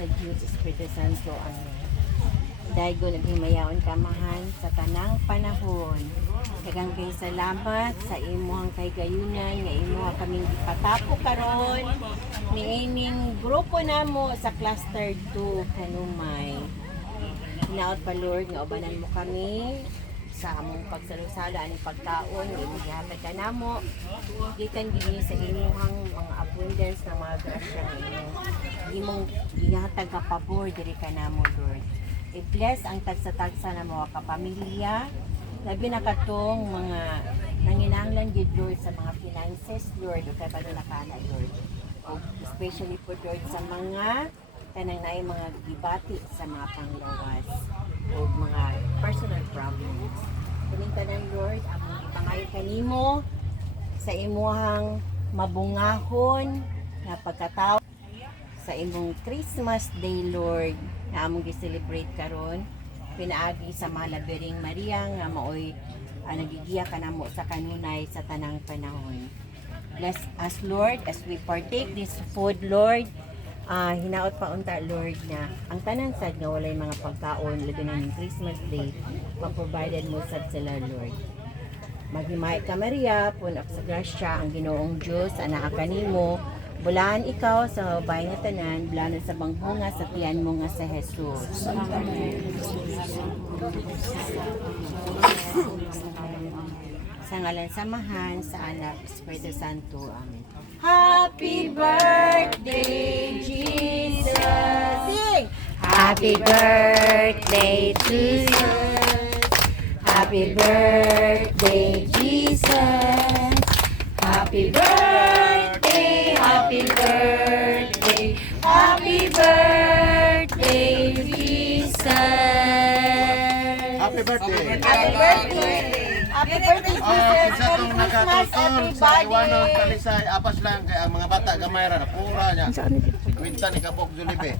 sa Diyos Espiritu Santo. Amen. Daigo naghimayaon kamahan sa tanang panahon. Daghang kay salamat sa imuhang kaygayunan nga imuha kaming ipatapo karon niining grupo namo sa cluster 2 kanumay. Hinaot pa Lord nga ubanan mo kami sa among pagsalusala ani pagkaon nga ihatag ka namo gikan dinhi sa imuhang mga abundance ng mga grasya nga imong ihatag ka pabor diri ka namo Lord. I-bless ang tagsa-tagsa na mga kapamilya, labi na katong mga nanginahanglan gid Lord sa mga finances Lord o kay panalakana Lord. O especially po Lord sa mga kanang naay mga gibati sa mga panglawas o mga personal problems. Kuning tanan Lord, among ipangayo kanimo sa imuhang mabungahon na pagkatao sa imong Christmas Day Lord na among gi-celebrate karon. Pinaagi sa mga labiring Maria nga maoy nagigiya kanamo sa kanunay sa tanang panahon. Bless us Lord as we partake this food Lord. Hinaot pa unta Lord na ang tanan sad nga walay mga pagkaon labi na ning Christmas Day ma-provided mo sad sila Lord. Maghimay ka Maria, puno sa grasya ang Ginoong Dios anaa kanimo. Bulaan ikaw sa bahay nga tanan, bulaan sa banghunga sa tiyan mo nga sa Jesus. Sa ngalan samahan sa anak Espiritu Santo. Amen. Happy birthday, Jesus! Sing! Happy birthday to you! Happy birthday, Jesus! Happy birthday, happy birthday, happy birthday, Jesus! Happy birthday! Happy birthday! Happy birthday, Jesus! Kinsa tong Merry Christmas, nakatutol sa Iwanon everybody! Talisay, apas lang kay ang mga bata gamay ra pura niya. Kwenta ni Kabok Julibe.